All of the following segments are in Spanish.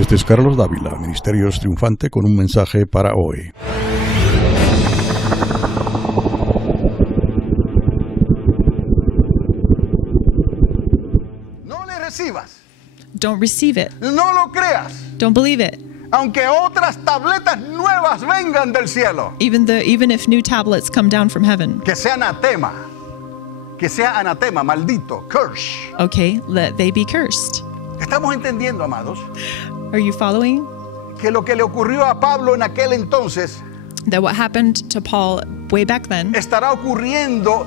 Este es Carlos Dávila, Ministerios Triunfante, con un mensaje para hoy. No le recibas. Don't receive it. No lo creas. Don't believe it. Aunque otras tabletas nuevas vengan del cielo. Even if new tablets come down from heaven. Que sea anatema. Que sea anatema, maldito, curse. Okay, let they be cursed. ¿Estamos entendiendo, amados? Are you following? Que lo que le ocurrió a Pablo en aquel entonces That what happened to Paul way back then estará ocurriendo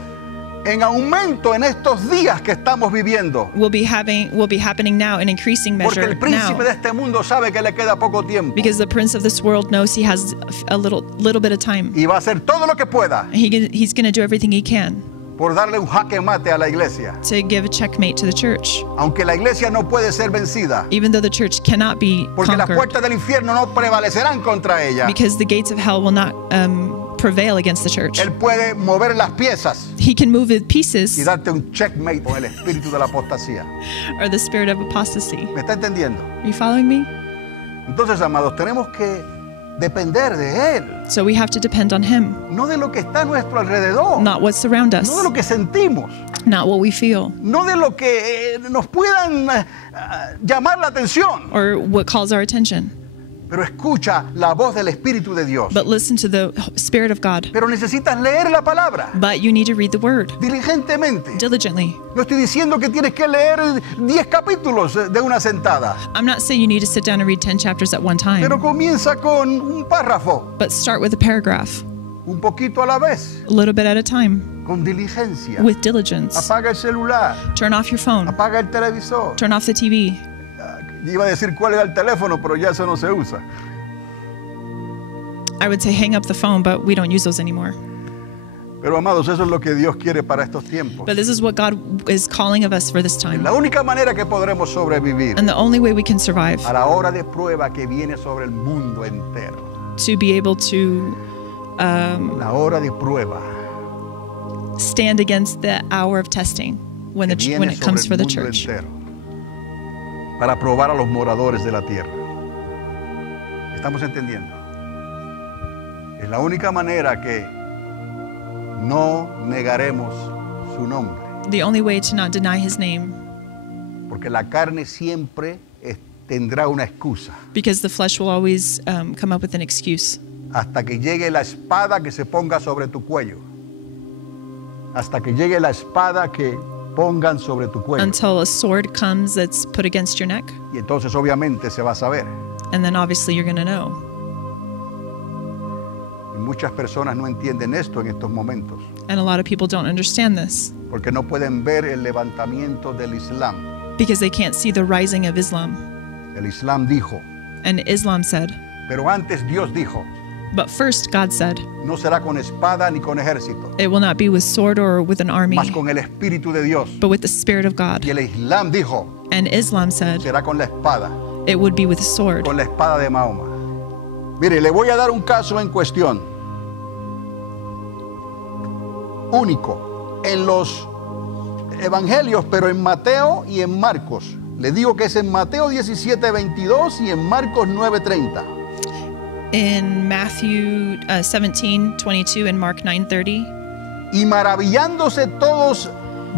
en aumento en estos días que estamos viviendo. will be happening now in increasing Porque measure el príncipe now. de este mundo sabe que le queda poco tiempo. Because the prince of this world knows he has a little bit of time. Y va a hacer todo lo que pueda He's going to do everything he can por darle un jaque mate a la iglesia. to give a checkmate to the church. Aunque la iglesia no puede ser vencida. Even though the church cannot be Porque las conquered. puertas del infierno no prevalecerán contra ella. Because the gates of hell will not prevail against the church. Él puede mover las piezas He can move the y pieces darte un checkmate con el espíritu de la apostasía. or the spirit of apostasy. ¿Me está entendiendo? Are you following me? Entonces, amados, tenemos que depender de Él. So we have to depend on him, No de lo que está a nuestro alrededor. not what's around us, No de lo que sentimos. not what we feel, No de lo que nos puedan llamar la atención. or what calls our attention. Pero escucha la voz del Espíritu de Dios. But listen to the Spirit of God. Pero necesitas leer la palabra But you need to read the Word diligentemente. diligently. No estoy diciendo que tienes que leer 10 capítulos de una sentada. I'm not saying you need to sit down and read 10 chapters at one Pero time, comienza con un párrafo, but start with a paragraph, un poquito a la vez, a little bit at a time, con diligencia. with diligence. Apaga el celular, Turn off your phone, apaga el televisor. turn off the TV. Iba a decir cuál era el teléfono, pero ya eso no se usa. I would say hang up the phone, but we don't use those anymore. Pero amados, eso es lo que Dios quiere para estos tiempos. But this is what God is calling of us for this time. La única manera que podremos sobrevivir And the only way we can survive, a la hora de prueba que viene sobre el mundo entero. to be able to La hora de prueba stand against the hour of testing when que when viene it comes sobre for el the mundo church, entero. Para probar a los moradores de la tierra. ¿Estamos entendiendo? Es la única manera que no negaremos su nombre. the only way to not deny his name, Porque la carne siempre tendrá una excusa. because the flesh will always come up with an excuse Hasta que llegue la espada que se ponga sobre tu cuello. Hasta que llegue la espada que pongan sobre tu cuello. until a sword comes that's put against your neck, Y entonces obviamente se va a saber. and then obviously you're going to know. Y muchas personas no entienden esto en estos momentos. And a lot of people don't understand this Porque no pueden ver el levantamiento del Islam. because they can't see the rising of Islam. El Islam dijo, And Islam said, pero antes Dios dijo, but first God said, no será con espada ni con ejército, it will not be with sword or with an army, mas con el Espíritu de Dios. but with the Spirit of God. Y el Islam dijo, And Islam said, será con la espada, it would be with a sword. con la espada de Mahoma. Mire, le voy a dar un caso en cuestión. Único en los evangelios, pero en Mateo y en Marcos. Le digo que es en Mateo 17:22 y en Marcos 9:30. In Matthew 17:22 and Mark 9:30, Y maravillándose todos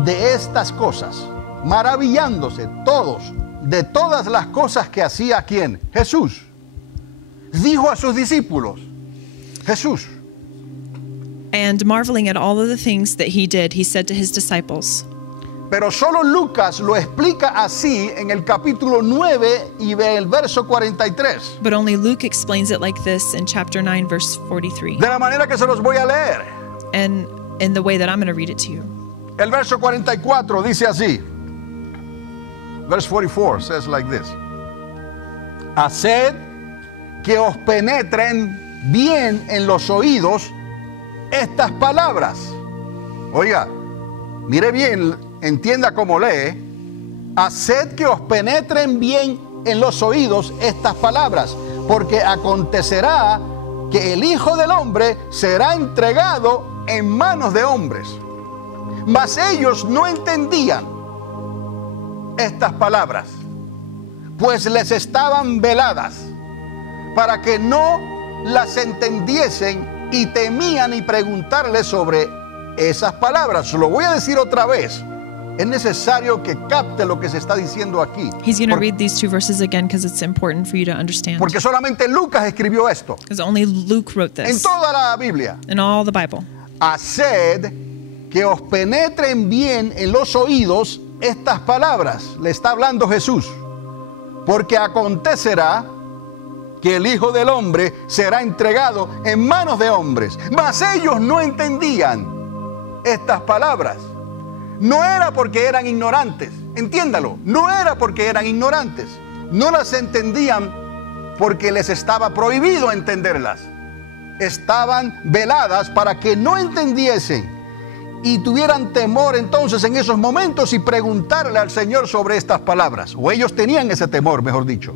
de estas cosas, maravillándose todos de todas las cosas que hacía ¿quién? Jesús. Dijo a sus discípulos, Jesús, and marveling at all of the things that he did, he said to his disciples. pero solo Lucas lo explica así en el capítulo 9 y el verso 43. But only Luke explains it like this in chapter 9, verse 43. De la manera que se los voy a leer. And in the way that I'm going to read it to you. El verso 44 dice así. Verse 44 says like this. Haced que os penetren bien en los oídos estas palabras. Oiga, mire bien, entienda cómo lee. Haced que os penetren bien en los oídos estas palabras, porque acontecerá que el Hijo del Hombre será entregado en manos de hombres. Mas ellos no entendían estas palabras, pues les estaban veladas, para que no las entendiesen y temían y preguntarle sobre esas palabras. Lo voy a decir otra vez. Es necesario que capte lo que se está diciendo aquí. He's going to read these 2 verses again because it's important for you to understand. Porque solamente Lucas escribió esto. Because only Luke wrote En this toda la Biblia. in all the Bible. Haced que os penetren bien en los oídos estas palabras. Le está hablando Jesús. Porque acontecerá que el Hijo del Hombre será entregado en manos de hombres. Mas ellos no entendían estas palabras. No era porque eran ignorantes. Entiéndalo. No era porque eran ignorantes. No las entendían porque les estaba prohibido entenderlas. Estaban veladas para que no entendiesen y tuvieran temor entonces en esos momentos y preguntarle al Señor sobre estas palabras. O ellos tenían ese temor, mejor dicho.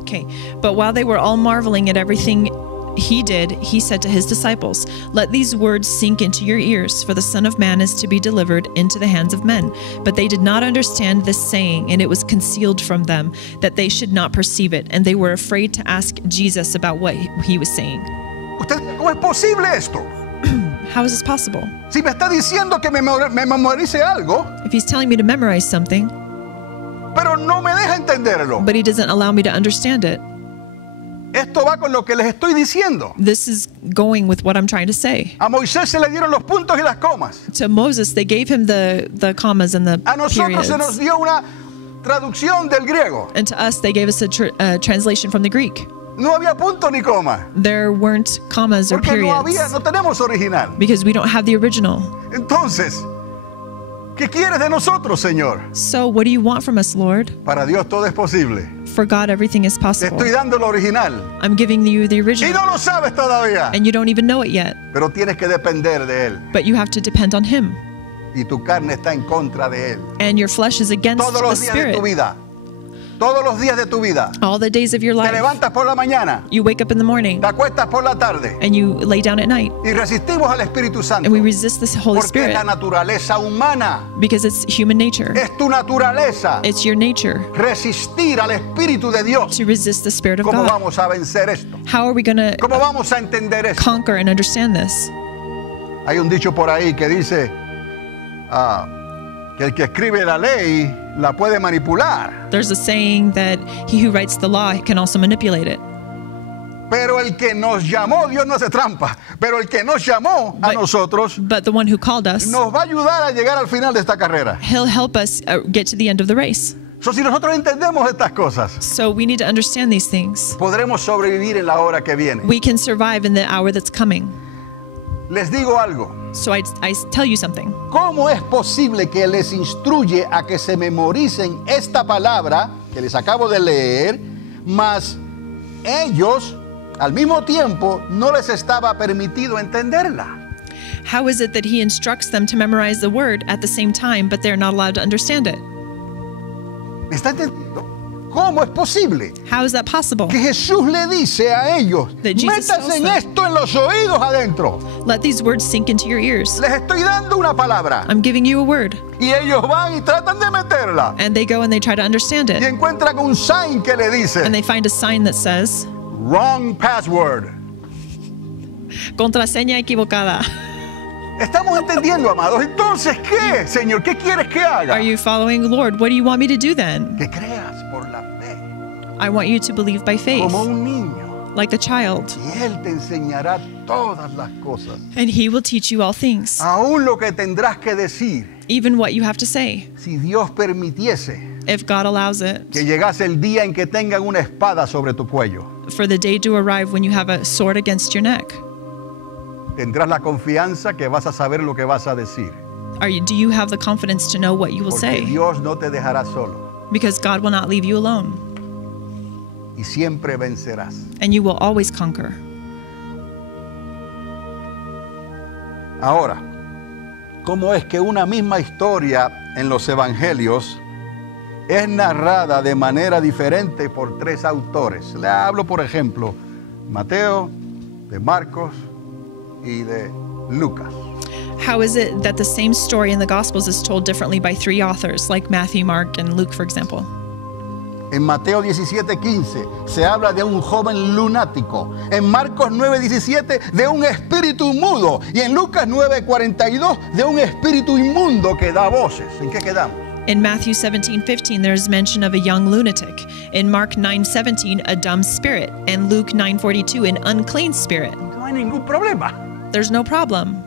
Okay. But while they were all marveling at everything he did, he said to his disciples, "Let these words sink into your ears, for the Son of Man is to be delivered into the hands of men." But they did not understand this saying, and it was concealed from them, that they should not perceive it, and they were afraid to ask Jesus about what he was saying. ¿Cómo es posible esto? How is this possible? Si me está diciendo que me memorice algo, If he's telling me to memorize something, pero no me deja entenderlo. but he doesn't allow me to understand it, Esto va con lo que les estoy diciendo. this is going with what I'm trying to say. A Moisés se le dieron los puntos y las comas. To Moses, they gave him the commas and the A nosotros se nos periods. dio una traducción del griego. And to us, they gave us a translation from the Greek. No había punto ni coma. There weren't commas or Porque no periods tenemos original. because we don't have the original. Entonces, ¿qué quieres de nosotros, Señor? So what do you want from us, Lord? Para Dios todo es posible. For God, everything is Te possible. estoy dando lo original. I'm giving you the Y original, no lo sabes todavía. and you don't even know it yet. Pero tienes que depender de Él. But you have to depend on Him. Y tu carne está en contra de Él. And your flesh is against Todos the los días de tu Spirit. vida. Todos los días de tu vida. All the days of your Te life. levantas por la mañana. You wake up in the morning Te acuestas por la tarde. and you lay down at night. Y resistimos al Espíritu Santo. And we resist this Holy Porque es Spirit la naturaleza humana. because it's human nature. Es tu naturaleza. It's your nature Resistir al Espíritu de Dios. to resist the Spirit of ¿Cómo God. vamos a vencer esto? How are we going to ¿Cómo vamos a entender esto? conquer and understand this? Hay un dicho por ahí que dice que el que escribe la ley la puede manipular, There's a saying that he who writes the law can also manipulate it. pero el que nos llamó, Dios no hace trampa, pero el que nos llamó a nosotros But the one who called us, nos va a ayudar a llegar al final de esta carrera. he'll help us get to the end of the race. So, si nosotros entendemos estas cosas, So we need to understand these things. podremos sobrevivir en la hora que viene. We can survive in the hour that's coming. Les digo algo. So I tell you something. ¿Cómo es posible que les instruye a que se memoricen esta palabra que les acabo de leer, mas ellos al mismo tiempo no les estaba permitido entenderla? How is it that he instructs them to memorize the word at the same time, but they're not allowed to understand it? ¿Me está entendiendo? ¿Cómo es posible How is that possible? que Jesús le dice a ellos, That Jesus tells métanse en them. esto en los oídos adentro? Let these words sink into your ears. Les estoy dando una palabra I'm giving you a word. y ellos van y tratan de meterla And they go and they try to understand y it. encuentran un sign que le dice And they find a sign that says, wrong password. contraseña equivocada. Estamos entendiendo, amados. Entonces, ¿qué, Señor? ¿Qué quieres que haga? Are you following, Lord? What do you want me to do then? Que creas por la fe, I want you to believe by faith, como un niño. like a child. Y Él te enseñará todas las cosas. And he will teach you all things, Aún lo que tendrás que decir, even what you have to say, si Dios permitiese if God allows it, que llegase el día en que tengan una espada sobre tu cuello. for the day to arrive when you have a sword against your neck. Tendrás la confianza que vas a saber lo que vas a decir. Do you have the confidence to know what you will Porque say? Dios no te dejará solo. Because God will not leave you alone, Y siempre vencerás. and you will always conquer. Ahora, ¿cómo es que una misma historia en los evangelios es narrada de manera diferente por tres autores? Le hablo, por ejemplo, Mateo, de Marcos y de Lucas. How is it that the same story in the Gospels is told differently by three authors, like Matthew, Mark, and Luke, for example? En Mateo 17:15 se habla de un joven lunático. En Marcos 9:17 de un espíritu mudo. Y en Lucas 9:42 de un espíritu inmundo que da voces. ¿En qué quedamos? In Matthew 17:15, there's mention of a young lunatic. In Mark 9:17, a dumb spirit. And Luke 9:42, an unclean spirit. No hay ningún problema. There's no problem.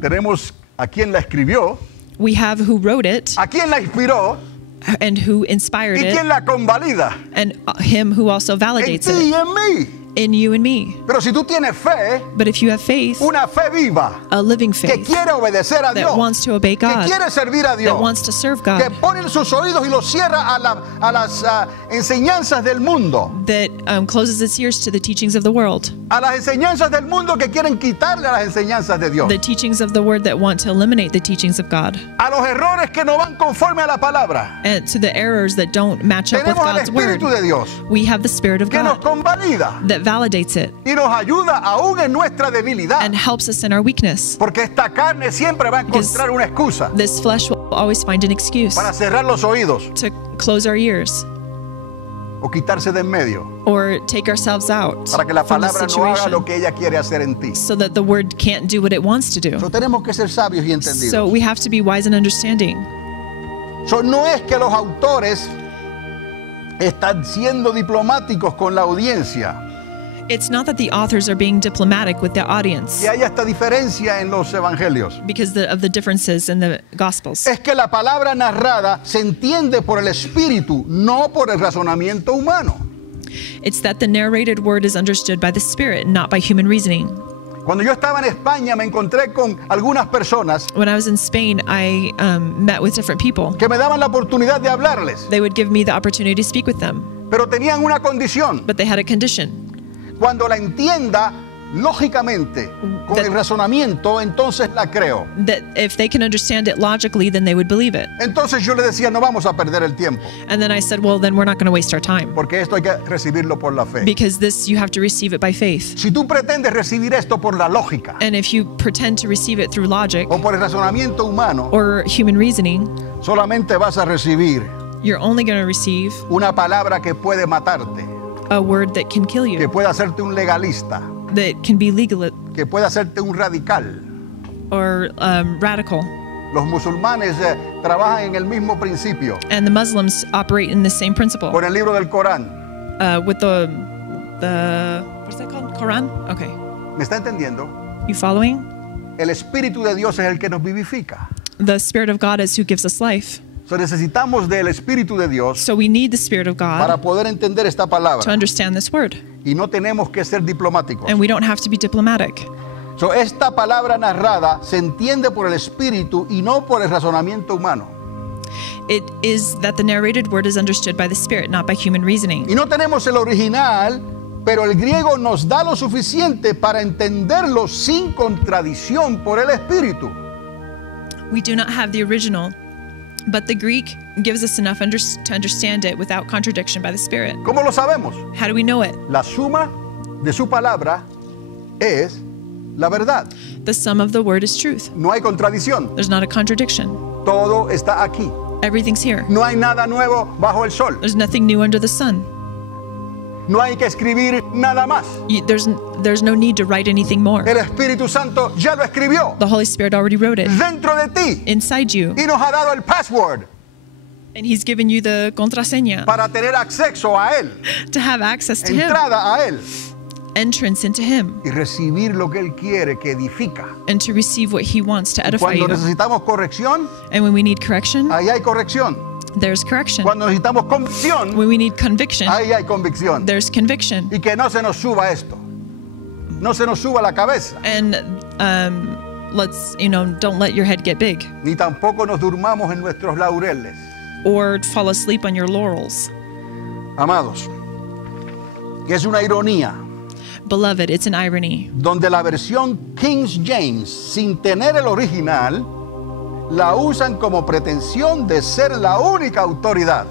Tenemos a quien la escribió, We have who wrote it a quien la inspiró and who inspired y quien it, la convalida. and him who also En validates ti y it en mí. in you and me. Pero si tú tienes fe, But if you have faith, una fe viva, a living que faith quiere obedecer a that Dios, wants to obey que God, quiere servir a Dios, that wants to serve que God, pone sus oídos y los cierra a las enseñanzas del mundo, that closes its ears to the teachings of the world, a las enseñanzas del mundo que quieren quitarle a las enseñanzas de Dios, the teachings of the word that want to eliminate the teachings of God, a los errores que no van conforme a la palabra. and to the errors that don't match up with Tenemos al God's word. Espíritu de Dios We have the Spirit of que nos God convalida that validates it y nos ayuda aún en nuestra debilidad, and helps us in our weakness. porque esta carne siempre va a encontrar una excusa This flesh will always find an excuse para cerrar los oídos to close our ears o quitarse de en medio, or take ourselves out para que la from the palabra no haga situation lo que ella quiere hacer en ti. so that the word can't do what it wants to do. So, tenemos que ser sabios y entendidos. So we have to be wise and understanding. So, no es que los autores están siendo diplomáticos con la audiencia. It's not that the authors are being diplomatic with the audience Y hay esta diferencia en los evangelios. because of the differences in the Gospels. Es que la palabra narrada se entiende por el espíritu, no por el razonamiento humano. It's that the narrated word is understood by the Spirit, not by human reasoning. Cuando yo estaba en España me encontré con algunas personas When I was in Spain, I met with different people. que me daban la oportunidad de hablarles, They would give me the opportunity to speak with them, pero tenían una condición. but they had a condition. Cuando la entienda lógicamente, con el razonamiento, entonces la creo. That if they can understand it logically, then they would believe it. Entonces yo le decía, no vamos a perder el tiempo, And then I said, well, then we're not going to waste our time porque esto hay que recibirlo por la fe. because this, you have to receive it by faith. Si tú pretendes recibir esto por la lógica And if you pretend to receive it through logic o por el razonamiento humano, or human reasoning, solamente vas a recibir you're only going to receive una palabra que puede matarte, a word that can kill que you, puede hacerte un legalista, that can be legal que puede hacerte un radical. or radical. Los musulmanes trabajan en el mismo principio, And the Muslims operate in the same principle con el libro del Corán. with the what's that called? Quran? Okay. ¿Me está entendiendo? You following? El Espíritu de Dios es el que nos vivifica. The Spirit of God is who gives us life. So, necesitamos del Espíritu de Dios So we need the Spirit of para God poder entender esta to palabra. understand this word. Y no tenemos que ser diplomáticos. And we don't have to be diplomatic. So, esta palabra narrada se entiende por el Espíritu y no por el razonamiento humano. It is that the narrated word is understood by the Spirit, not by human reasoning. Y no tenemos el original, pero el griego nos da lo suficiente para entenderlo sin contradicción por el Espíritu. We do not have the original, but the Greek gives us enough to understand it without contradiction by the Spirit. ¿Cómo lo sabemos? How do we know it? La suma de su palabra es la verdad. The sum of the word is truth. No hay contradicción. There's not a contradiction. Todo está aquí. Everything's here. No hay nada nuevo bajo el sol. There's nothing new under the sun. No hay que escribir nada más. There's no need to write anything more. El Espíritu Santo ya lo escribió The Holy Spirit already wrote it dentro de ti inside you, y nos ha dado el password and He's given you the contraseña para tener acceso a Él, to have access to Him, entrada a Él entrance into Him, y recibir lo que Él quiere que edifica. and to receive what He wants to edify Cuando you. necesitamos corrección, And when we need correction, ahí hay corrección. there's correction. Cuando necesitamos convicción, When we need conviction, ahí hay convicción. there's conviction. Y que no se nos suba esto. No se nos suba la cabeza. And don't let your head get big Ni tampoco nos durmamos en nuestros laureles. or fall asleep on your laurels. Amados, que es una ironía, Beloved, it's an irony donde la versión King James, sin tener el original, la usan como pretensión de ser la única autoridad.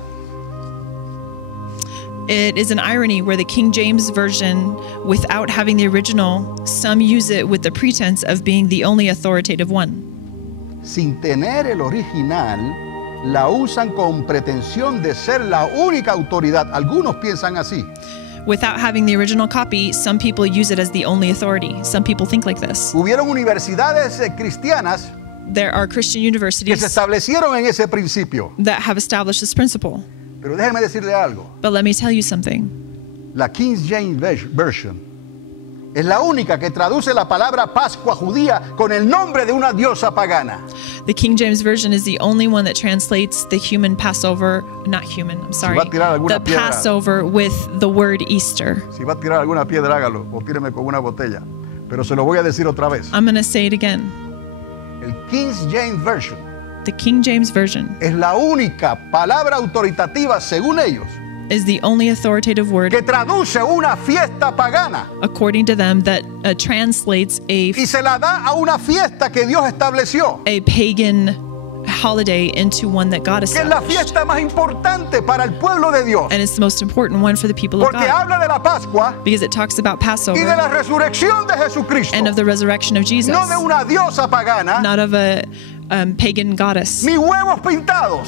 It is an irony where the King James Version, without having the original, some use it with the pretense of being the only authoritative one. Sin tener el original, la usan con pretensión de ser la única autoridad. Algunos piensan así. Without having the original copy, some people use it as the only authority. Some people think like this. Hubieron universidades cristianas There are Christian que se universities establecieron en ese principio. that have established this principle. Pero déjeme decirle algo. But let me tell you something. La King James Version es la única que traduce la palabra Pascua judía con el nombre de una diosa pagana. The King James Version is the only one that translates the human Passover, not human, I'm sorry, va a tirar alguna the piedra. Passover with the word Easter. Si va a tirar alguna piedra, hágalo o tíreme con una botella. Pero se lo voy a decir otra vez. I'm going to say it again. El King James Version The King James Version es la única palabra autoritativa, según ellos, is the only authoritative word, que traduce una fiesta pagana according to them, that translates y se la da a una fiesta que Dios estableció, a pagan holiday into one that God que es la established. fiesta más importante para el pueblo de Dios, And it's the most important one for the people of porque God, habla de la Pascua because it talks about y de Passover la resurrección de Jesucristo, and of the resurrection of Jesus, no de una diosa pagana, not of a pagan goddess ni huevos pintados,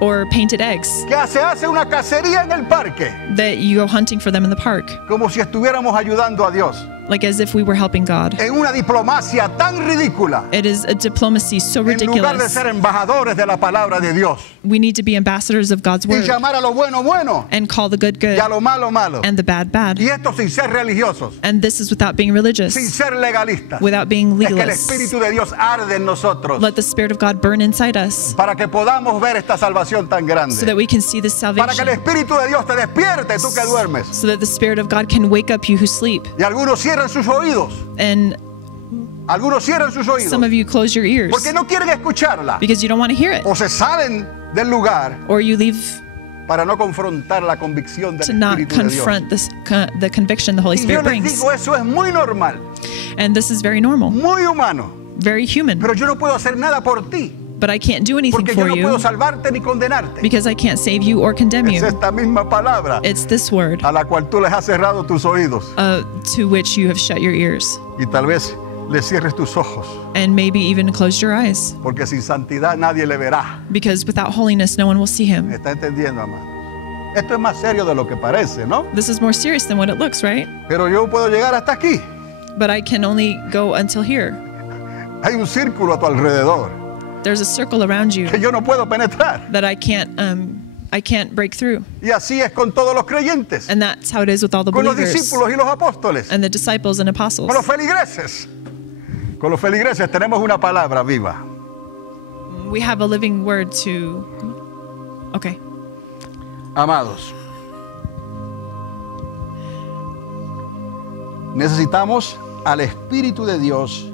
or painted eggs que se hace una cacería en el parque, that you go hunting for them in the park, como si estuviéramos ayudando a Dios, like as if we were helping God. en una diplomacia tan ridícula, It is a diplomacy so en lugar de ridiculous. ser embajadores de la palabra de Dios We need to be ambassadors of God's y word llamar a lo bueno bueno and call the good y good a lo malo malo, and the bad bad. y esto sin ser religiosos, And this is without being sin religious, ser legalistas. without being Es que el legalists. Espíritu de Dios arde en nosotros Let the Spirit of God burn inside us para que podamos ver esta salvación tan so grande, that we can see this para que el salvation, Espíritu de Dios te despierte, tú que duermes. so that the Spirit of God can wake up you who sleep. Y algunos cierran sus oídos, And algunos cierran sus oídos some of you close your ears porque no quieren escucharla, because you don't want to hear it, o se salen del lugar or you leave para no confrontar la convicción to del not Espíritu de Dios. confront the conviction the Holy Y yo Spirit les brings. digo, eso es muy normal, And this is very normal, muy humano, very human. pero yo no puedo hacer nada por ti, But I can't do anything porque yo for no puedo you salvarte ni condenarte. because I can't save you or condemn Es you. esta misma palabra It's this word a la cual tú les has cerrado tus oídos to which you have shut your ears, y tal vez le cierres tus ojos, and maybe even closed your eyes, porque sin santidad nadie le verá. because without holiness no one will see him. ¿Me está entendiendo, amados? Esto es más serio de lo que parece, ¿no? This is more serious than what it looks, right? Pero yo puedo llegar hasta aquí. But I can only go until here. Hay un círculo a tu alrededor There's a circle around you que yo no puedo penetrar. that I can't break through. Y así es con todos los creyentes, And that's how it is with all the con los believers discípulos y los apóstoles, and the disciples and apostles. con los feligreses. Con los feligreses tenemos una palabra viva. We have a living word to... Okay. Amados, necesitamos al Espíritu de Dios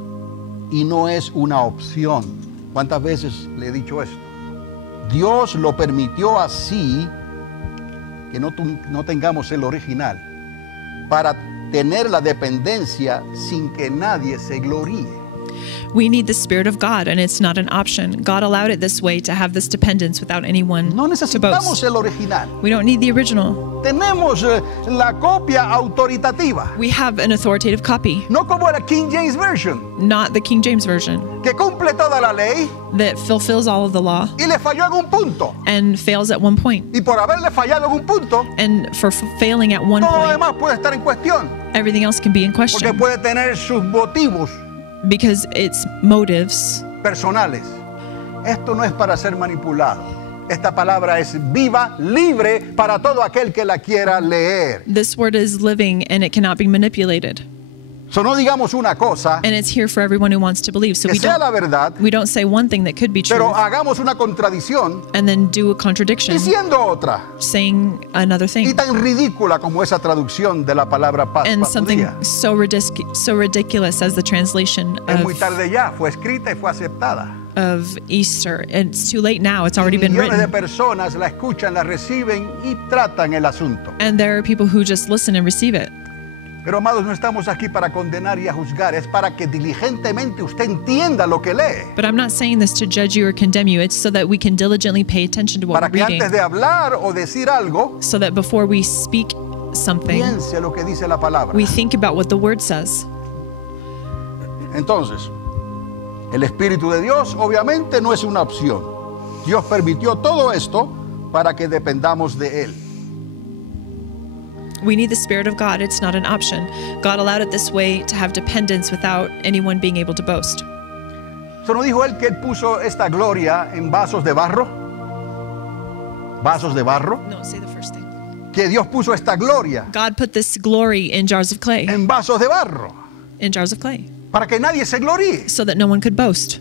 y no es una opción. ¿Cuántas veces le he dicho esto? Dios lo permitió así, que no tengamos el original, para tener la dependencia sin que nadie se gloríe. We need the Spirit of God, and it's not an option. God allowed it this way to have this dependence without anyone No to necesitamos boast. el original. We don't need the original. Tenemos la copia autoritativa, We have an authoritative copy, no como la King James Version, not the King James Version, que cumple toda la ley that fulfills all of the law y le falló en un punto. and fails at one point. Y por haberle fallado en un punto, And for failing at one todo lo point, demás puede estar en cuestión, everything else can be in porque question puede tener sus motivos because it's motives. personales. Esto no es para ser manipulado. Esta palabra es viva, libre para todo aquel que la quiera leer. This word is living and it cannot be manipulated. So, no digamos una cosa And it's here for everyone who wants to believe. So que sea la we verdad, don't say one thing that could be true pero hagamos una contradicción and then do a contradiction, diciendo otra. saying another Y thing. tan ridícula como esa traducción de la palabra And Pascua something judía. so ridiculous as the translation Es muy tarde ya, fue escrita y fue aceptada. of Easter. It's too late now. It's already been Millones de written. personas la escuchan, la reciben y tratan el asunto. And there are people who just listen and receive it. Pero amados, no estamos aquí para condenar y a juzgar, es para que diligentemente usted entienda lo que lee. But I'm not saying this to judge you or condemn you. It's so that we can diligently pay attention to what Para we're que reading. antes de hablar o decir algo, So that before we speak something, piense lo que dice la palabra. we think about what the word says. Entonces, el Espíritu de Dios obviamente no es una opción. Dios permitió todo esto para que dependamos de Él. We need the Spirit of God. It's not an option. God allowed it this way to have dependence without anyone being able to boast. ¿Eso no dijo Él que Él puso esta gloria en vasos de barro? ¿Vasos de barro? No, say the first thing. Que Dios puso esta gloria God put this glory in jars of clay, en vasos de barro in jars of clay, para que nadie se gloríe. so that no one could boast.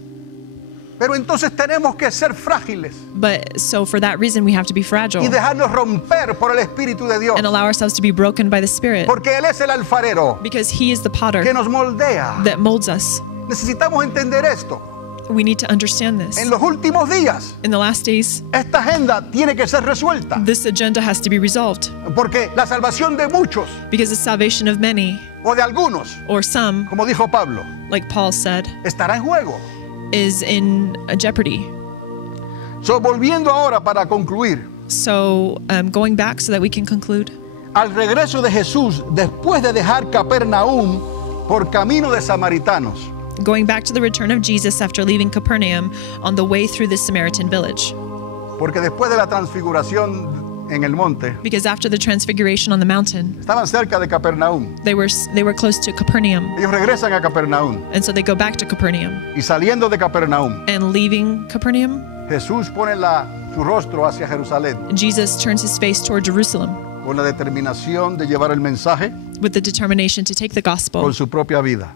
Pero entonces tenemos que ser frágiles But so for that reason, we have to be fragile y dejarnos romper por el Espíritu de Dios. and allow ourselves to be broken by the Spirit, Porque Él es el alfarero because He is the potter que nos moldea. that molds us. Necesitamos entender esto. We need to understand this. En los últimos días, In the last days, esta agenda tiene que ser resuelta. this agenda has to be resolved, Porque la salvación de muchos because the salvation of many, o de algunos, or some, como dijo Pablo, like Paul said, estará en juego. is in jeopardy. So, volviendo ahora para concluir, So going back so that we can conclude. al regreso de Jesús después de dejar Capernaum por camino de samaritanos, Going back to the return of Jesus after leaving Capernaum on the way through the Samaritan village. porque después de la transfiguración en el monte, Because after the transfiguration on the mountain, estaban cerca de Capernaum. they were close to Capernaum. Ellos regresan a Capernaum And so they go back to Capernaum. y saliendo de Capernaum, And leaving Capernaum, Jesús pone su rostro hacia Jerusalén Jesus turns his face toward Jerusalem con la determinación de llevar el mensaje with the determination to take the gospel con su propia vida.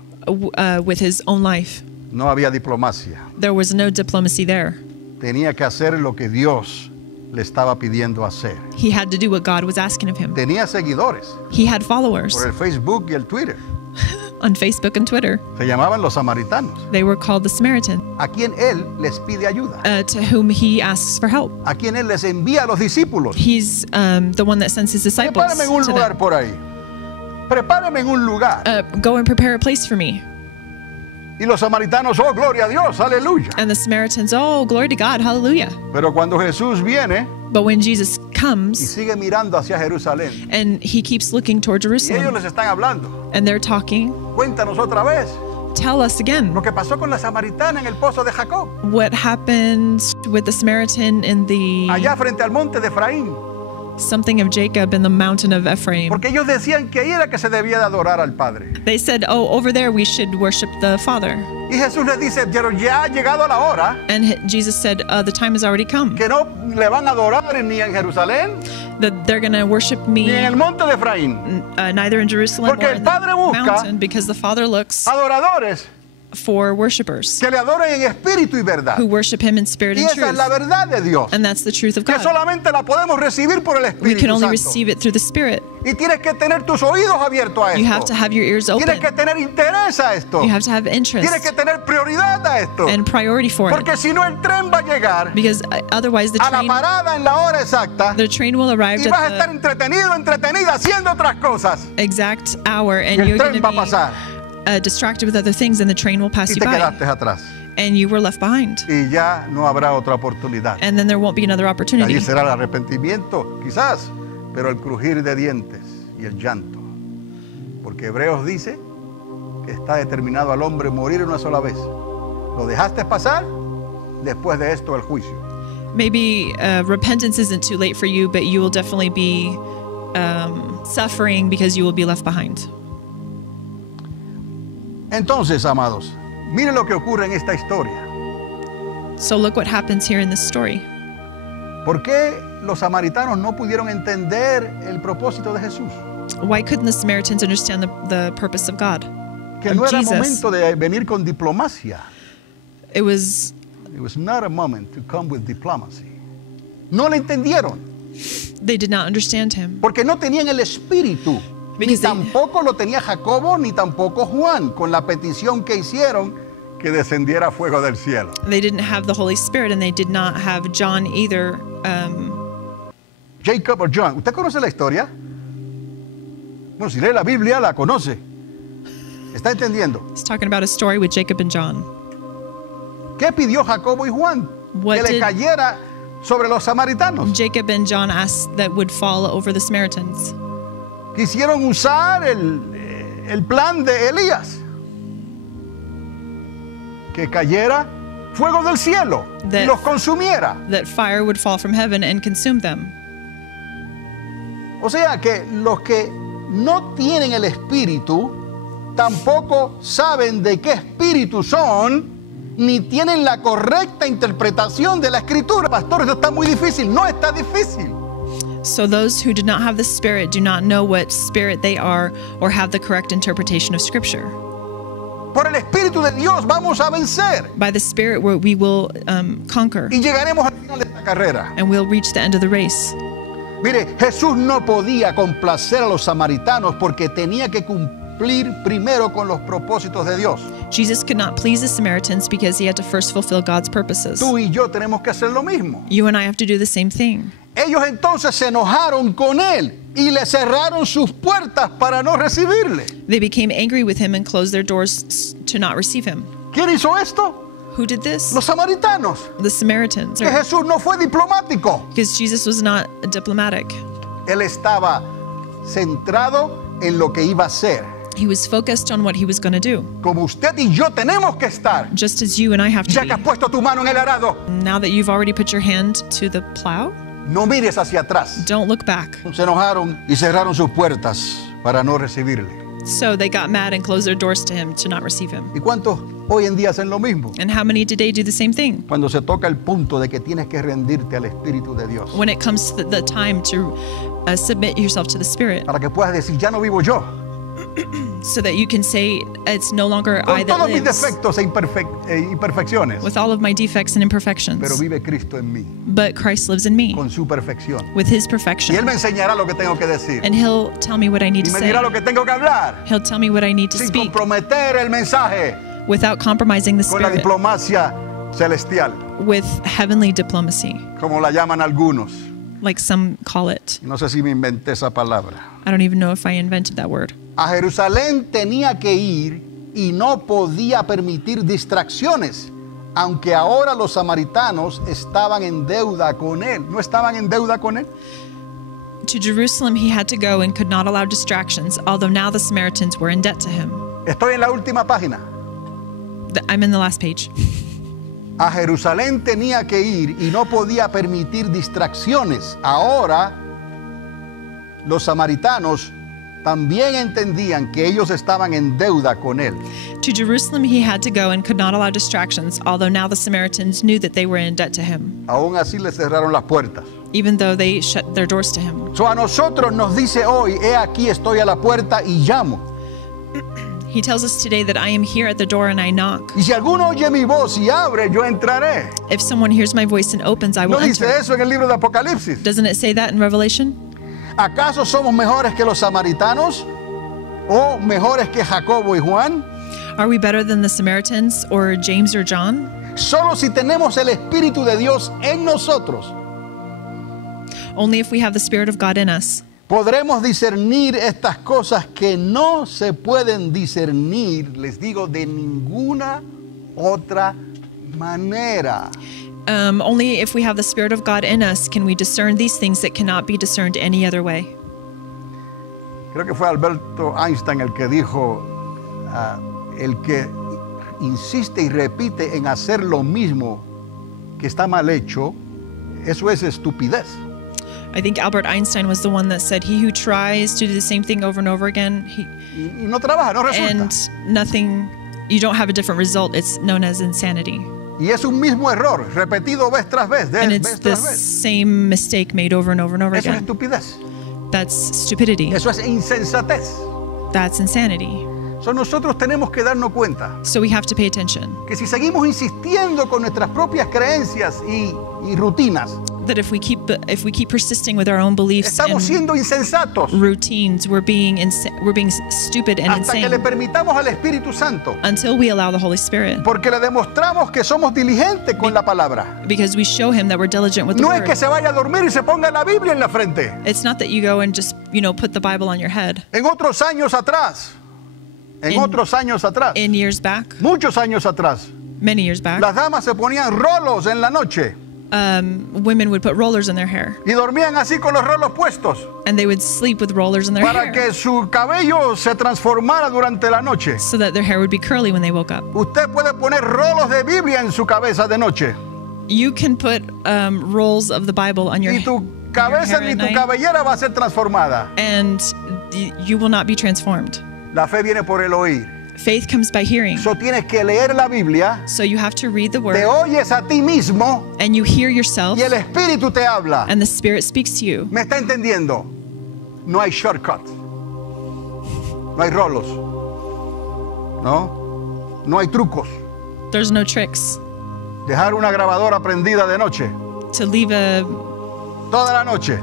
with his own life. No había diplomacia. There was no diplomacy there. Tenía que hacer lo que Dios le estaba pidiendo hacer. He had to do what God was asking of him. Tenía seguidores He had followers por el Facebook y el Twitter. on Facebook and Twitter. Se llamaban los samaritanos, They were called the Samaritan, a quien Él les pide ayuda, to whom he asks for help. a quien Él les envía a los discípulos. He's the one that sends his disciples Prepáreme en un to lugar them. por ahí. Prepáreme en un lugar. Go and prepare a place for me. Y los samaritanos, oh, gloria a Dios, aleluya. And the Samaritans, oh, glory to God, hallelujah. Pero cuando Jesús viene But when Jesus y comes sigue mirando hacia Jerusalén, and he keeps looking toward y ellos Jerusalem, les están hablando, and they're talking, cuéntanos otra vez tell us again lo que pasó con la samaritana en el pozo de Jacob, what happened with the Samaritan in allá the frente al monte de Efraín. something of Jacob in the mountain of Ephraim. Porque ellos decían que ahí era que se debía de adorar al Padre. They said, oh, over there we should worship the Father. Y Jesús les dice, pero ya ha llegado la hora And Jesus said, the time has already come, que no le van a adorar ni en Jerusalén that they're going to worship ni en me el monte de Efraín. neither in Jerusalem Porque or el in the Padre busca mountain, because the Father looks Adoradores for worshipers que le adoren en espíritu y verdad. who worship him in spirit Y and esa es truth. la verdad de Dios, And that's the truth of que God. solamente la podemos recibir por el We can Espíritu only Santo. receive it through the Spirit. Y tienes que tener tus oídos abiertos a You have esto. to have your ears open. Tienes que tener interés a esto. You have to have Tienes interest que tener prioridad a esto. and priority for it. Porque si no, el tren va a llegar Because otherwise a la parada en la hora exacta the train will arrive y vas a estar at entretenido, entretenida haciendo otras cosas. the exact hour, Y and el you're going tren to va a pasar be distracted with other things, and the train will pass y you te by, quedaste atrás. and you were left behind. Y ya no habrá otra oportunidad. And then there won't be another Allí opportunity. será el arrepentimiento, quizás, pero el crujir de dientes y el llanto. Porque Hebreos dice que está determinado al hombre morir una sola vez. Lo dejaste pasar, después de esto el juicio. Maybe repentance isn't too late for you, but you will definitely be suffering because you will be left behind. Entonces, amados, miren lo que ocurre en esta historia. So look what happens here in this story. ¿Por qué los samaritanos no pudieron entender el propósito de Jesús? Why couldn't the Samaritans understand the purpose of God? Que Of no era Jesus. momento de venir con diplomacia. It was It was not a moment to come with diplomacy. No le entendieron, they did not understand him. porque no tenían el espíritu. Ni Because they- tampoco lo tenía Jacobo, ni tampoco Juan, con la petición que hicieron que descendiera fuego del cielo. They didn't have the Holy Spirit, and they did not have John either. Jacob o John, ¿usted conoce la historia? Bueno, si lee la Biblia, la conoce. ¿Está entendiendo? He's talking about a story with Jacob and John. ¿Qué pidió Jacobo y Juan? What Que le did- cayera sobre los samaritanos. Jacob and John asked that would fall over the Samaritans. Quisieron usar el plan de Elías. Que cayera fuego del cielo y That- los consumiera. that fire would fall from heaven and consume them. O sea que los que no tienen el espíritu tampoco saben de qué espíritu son, ni tienen la correcta interpretación de la escritura. Pastor, esto está muy difícil. No está difícil. So those who do not have the Spirit do not know what spirit they are or have the correct interpretation of Scripture. Por el Espíritu de Dios vamos a vencer By the Spirit, we will conquer, y llegaremos al final de esta carrera. and we'll reach the end of the race. Mire, Jesús no podía complacer a los samaritanos porque tenía que cumplir primero con los propósitos de Dios. Jesus could not please the Samaritans because he had to first fulfill God's purposes. Tú y yo tenemos que hacer lo mismo. You and I have to do the same thing. Ellos entonces se enojaron con él y le cerraron sus puertas para no recibirle. They became angry with him and closed their doors to not receive him. ¿Quién hizo esto? Who did this? Los samaritanos. The Samaritans. Que Jesús no fue diplomático. Because Jesus was not diplomatic. Él estaba centrado en lo que iba a hacer. He was focused on what he was going to do, Como usted y yo tenemos que estar. just as you and I have Ya to que has be. puesto tu mano en el arado, Now that you've already put your hand to the plow, no mires hacia atrás. don't look back. Se enojaron y cerraron sus puertas para no recibirle. So they got mad and closed their doors to him to not receive him. ¿Y cuántos hoy en día hacen lo mismo? And how many today do the same thing? Cuando se toca el punto de que tienes que rendirte al Espíritu de Dios. When it comes to the time to submit yourself to the Spirit, Para que puedas decir, ya no vivo yo. so that you can say, it's no longer I Con that todos mis lives, defectos e imperfecciones. with all of my defects and Pero imperfections. vive Cristo en mí. But Christ lives in me Con su perfección. with his Y Él perfection. me enseñará lo que tengo que decir. And he'll tell me what I need Y to me say. dirá lo que tengo que hablar. He'll tell me what I need to Sin speak comprometer el mensaje without compromising the con la Spirit, diplomacia celestial. with heavenly diplomacy, Como la llaman algunos. like some call it. No sé si me inventé esa palabra. I don't even know if I invented that word. A Jerusalén tenía que ir y no podía permitir distracciones, aunque ahora los samaritanos estaban en deuda con él. ¿No estaban en deuda con él? To Jerusalem he had to go and could not allow distractions, although now the Samaritans were in debt to him. Estoy en la última página. I'm in the last page. A Jerusalén tenía que ir y no podía permitir distracciones. Ahora los samaritanos también entendían que ellos estaban en deuda con él. To Jerusalem he had to go and could not allow distractions, although now the Samaritans knew that they were in debt to him, Aún así le cerraron las puertas. even though they shut their doors to him. So a nosotros nos dice hoy, he aquí estoy a la puerta y llamo. He tells us today that I am here at the door and I knock. Y si alguno oye mi voz y abre, yo entraré. If someone hears my voice and opens, I ¿No will dice enter. eso en el libro de Apocalipsis? Doesn't it say that in Revelation? ¿Acaso somos mejores que los samaritanos? ¿O mejores que Jacobo y Juan? Are we better than the Samaritans or James or John? Solo si tenemos el Espíritu de Dios en nosotros, Only if we have the Spirit of God in us podremos discernir estas cosas que no se pueden discernir, les digo, de ninguna otra manera. Only if we have the Spirit of God in us can we discern these things that cannot be discerned any other way. Creo que fue Alberto Einstein el que dijo, el que insiste y repite en hacer lo mismo que está mal hecho, eso es estupidez. I think Albert Einstein was the one that said, he who tries to do the same thing over and over again, Y no trabaja, no resulta. and nothing, you don't have a different result. It's known as insanity. Y es un mismo error, repetido vez tras vez, And it's vez the tras vez. same mistake made over and over and over Eso es again. estupidez. That's stupidity. Eso es insensatez. That's insanity. So, nosotros tenemos que darnos cuenta So we have to pay attention que si seguimos insistiendo con nuestras propias creencias y rutinas, that if we keep persisting with our own beliefs estamos and siendo insensatos routines, we're being stupid and hasta que le insane permitamos al Espíritu Santo, until we allow the Holy Spirit, porque le demostramos que somos diligentes con la palabra. because we show him that we're diligent with the No es que word. se vaya a dormir y se ponga la Biblia en la frente. It's not that you go and just, put the Bible on your head. En otros años atrás, In years back, muchos años atrás, many years back, las damas se ponían rolos en la noche women would put rollers in their hair, y dormían así con los rolos puestos and they would sleep with rollers in their para hair que su cabello se transformara durante la noche. so that their hair would be curly when they woke up. Usted puede poner rolos de Biblia en su cabeza de noche You can put rolls of the Bible on your y tu cabeza hair ni at tu night. cabellera va a ser transformada. and you will not be transformed. La fe viene por el oír. Faith comes by hearing. So tienes que leer la Biblia, So you have to read the te word oyes a ti mismo and you hear yourself y el Espíritu te habla. and the Spirit speaks to you. ¿Me está entendiendo? No hay shortcut. No hay rolos. ¿No? No hay trucos. There's no tricks. Dejar una grabadora prendida de noche, To leave toda la noche,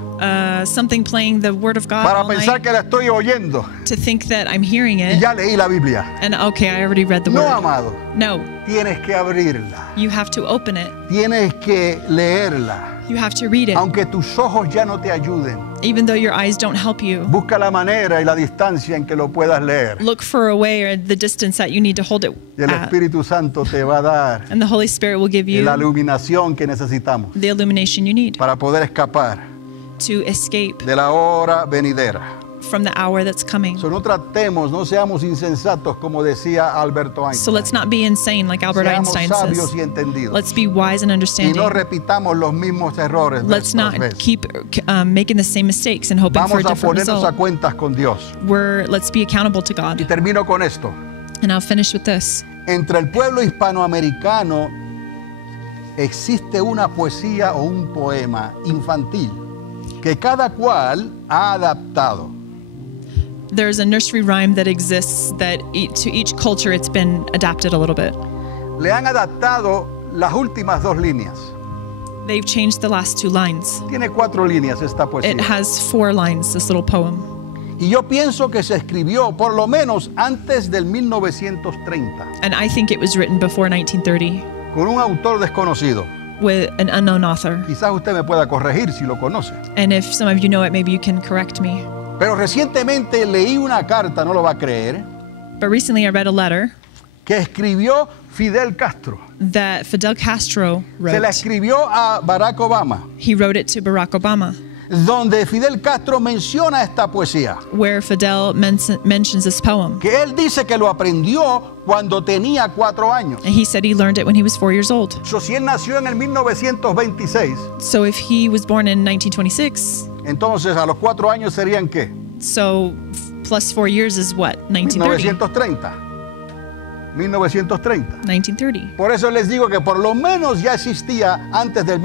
something playing the word of God para all pensar night, que la estoy oyendo to think that I'm hearing y it ya leí la Biblia. and okay, I already read the No, word. amado. No, Tienes que abrirla. you have to open it. Tienes que leerla. You have to read it. Aunque tus ojos ya no te ayuden, Even though your eyes don't help you, busca la manera y la distancia en que lo puedas leer. look for a way or the distance that you need to hold it Y el at. Espíritu Santo te va a dar And the Holy Spirit will give you la iluminación que necesitamos the illumination you need para poder escapar to escape de la hora venidera. from the hour that's coming. So, no tratemos, no seamos insensatos como decía Alberto So Einstein. let's not be insane like Albert Seamos Einstein sabios says. y entendidos. Let's be wise and Y understanding. no repitamos los mismos errores. Let's vez not tras vez. keep making the same mistakes and hoping for Vamos a a different ponernos a result. cuentas con Dios. Let's be accountable to Y God. termino con esto. And I'll finish with this. Entre el pueblo hispanoamericano existe una poesía o un poema infantil que cada cual ha adaptado. There's a nursery rhyme that exists that to each culture it's been adapted a little bit. Le han adaptado las últimas dos líneas. They've changed the last two lines. Tiene 4 líneas esta poesía. It has 4 lines, this little poem. Y yo pienso que se escribió por lo menos antes del 1930 And I think it was written before 1930 con un autor desconocido. with an unknown author. Quizás usted me pueda corregir si lo conoce. And if some of you know it, maybe you can correct me. Pero recientemente leí una carta, no lo va a creer, But recently I read a letter que escribió Fidel Castro. that Fidel Castro Se la wrote. escribió a Barack Obama, He wrote it to Barack Obama, donde Fidel Castro menciona esta poesía, where Fidel mentions this poem. que él dice que lo aprendió cuando tenía 4 años. And he said he learned it when he was 4 years old. So, si él nació en el 1926, So if he was born in 1926, entonces a los 4 años serían ¿qué? so plus 4 years is what? 1930. 1930. 1930. Por eso les digo que por lo menos ya existía antes del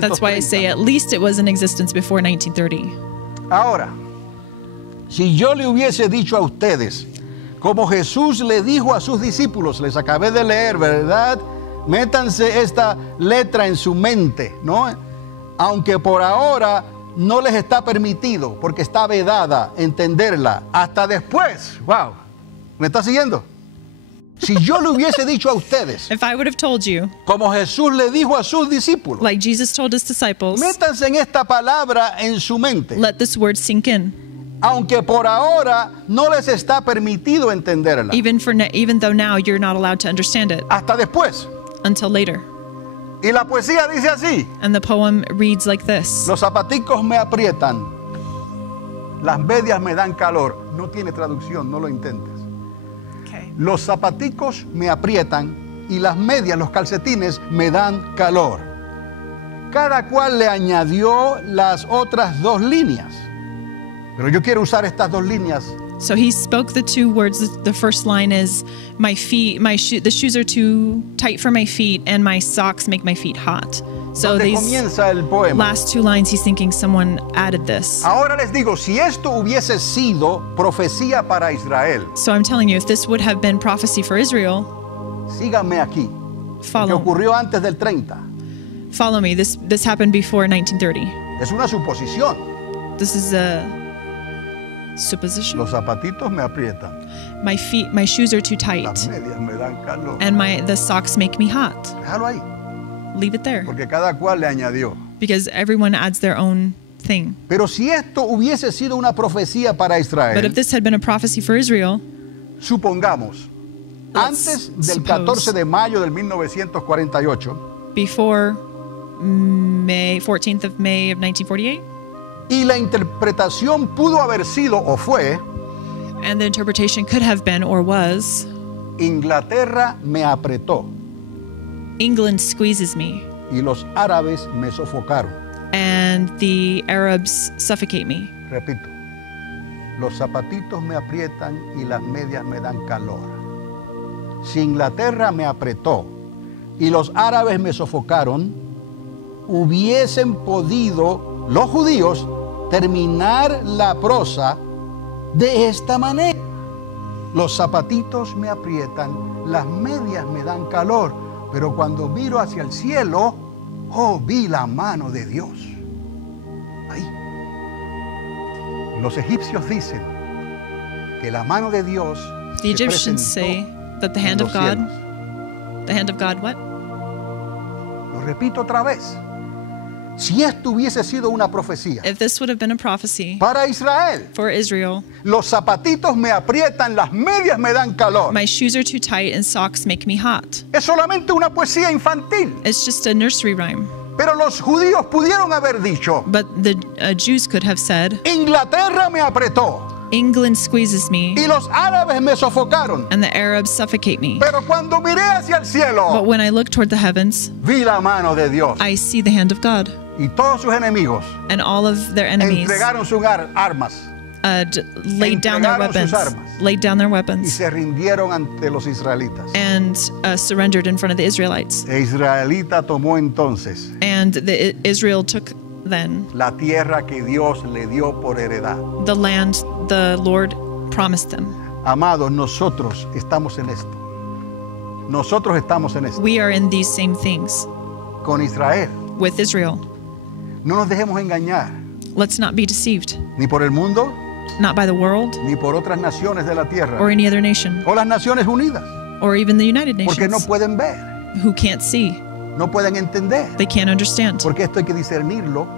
That's why I say 1930. at least it was in existence before 1930. Ahora, si yo le hubiese dicho a ustedes, como Jesús le dijo a sus discípulos, les acabé de leer, ¿verdad? Métanse esta letra en su mente, ¿no? Aunque por ahora no les está permitido, porque está vedada entenderla hasta después. Wow, ¿me está siguiendo? Si yo le hubiese dicho a ustedes, If I would have told you, como Jesús le dijo a sus discípulos, like Jesus told his disciples, métanse en esta palabra en su mente, let this word sink in, aunque por ahora no les está permitido entenderla, even though now you're not allowed to understand it hasta después. until later. Y la poesía dice así: And the poem reads like this. los zapaticos me aprietan, las medias me dan calor. No tiene traducción, no lo intentes. Okay. Los zapaticos me aprietan y las medias, los calcetines, me dan calor. Cada cual le añadió las otras 2 líneas. Pero yo quiero usar estas 2 líneas So he spoke the 2 words. The first line is, the shoes are too tight for my feet and my socks make my feet hot. So donde these comienza el poema. last 2 lines, he's thinking someone added this. Ahora les digo, si esto hubiese sido profecía para Israel, So I'm telling you, if this would have been prophecy for Israel, síganme aquí, que follow ocurrió antes del 30. me. This happened before 1930. Es una suposición. This is a supposition. Los zapatitos me aprietan, My shoes are too las tight medias me dan calor. and the socks make me hot. Déjalo ahí, Leave it there, porque cada cual le añadió. because everyone adds their own thing. Pero si esto hubiese sido una profecía para But if Israel, this had been a prophecy for Israel, supongamos, Let's antes del suppose. 14 de mayo del 1948, before May 14th of May of 1948. Y la interpretación pudo haber sido o fue: And the interpretation could have been or was, Inglaterra me apretó England squeezes me y los árabes me sofocaron. and the Arabs suffocate me. Repito, los zapatitos me aprietan y las medias me dan calor. Si Inglaterra me apretó y los árabes me sofocaron, hubiesen podido los judíos terminar la prosa de esta manera: los zapatitos me aprietan, las medias me dan calor, pero cuando miro hacia el cielo, oh, vi la mano de Dios. Ahí. Los egipcios dicen que la mano de Dios The se Egyptians presentó say that the en hand los of God, cielos. the hand of God, what? Lo repito otra vez. Si esto hubiese sido una profecía If this would have been a prophecy para Israel, for Israel, los zapatitos me aprietan, las medias me dan calor. my shoes are too tight and socks make me hot. Es solamente una poesía infantil. It's just a nursery rhyme. Pero los judíos pudieron haber dicho: But the Jews could have said, Inglaterra me apretó England squeezes me y los árabes me sofocaron. and the Arabs suffocate me. Pero cuando miré hacia el But cielo, when I look toward the heavens, vi la mano de Dios. I see the hand of God. Y todos sus enemigos And all of their enemies entregaron sus armas laid down their entregaron sus weapons, armas. laid down their y weapons, se rindieron ante los israelitas. and surrendered in front of the Israelites. E Israelita tomó entonces And Israel took then la tierra que Dios le dio por heredad. the land the Lord promised them. Amados, nosotros estamos en esto. Nosotros estamos en esto. We are in these same things Con Israel. with Israel. No nos dejemos engañar, Let's not be deceived, ni por el mundo, not by the world ni por otras naciones de la tierra, or any other nation, o las Naciones Unidas, or even the United porque no Nations, pueden ver, who can't see, no pueden entender, they can't understand. porque esto hay que discernirlo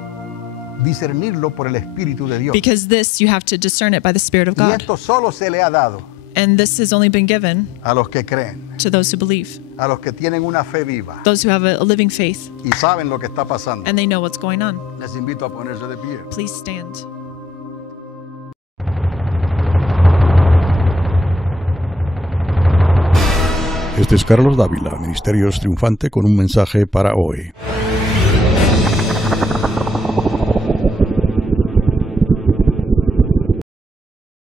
por el Espíritu de Dios. Because this, you have to discern it by the Spirit of Y God. esto solo se le ha dado And this has only been given a los que creen, to those who believe, a los que tienen una fe viva those who have a living faith, y saben lo que está pasando. and they know what's going on. Les invito a ponerse de pie. Please stand. Este es Carlos Dávila, Ministerios Triunfante, con un mensaje para hoy.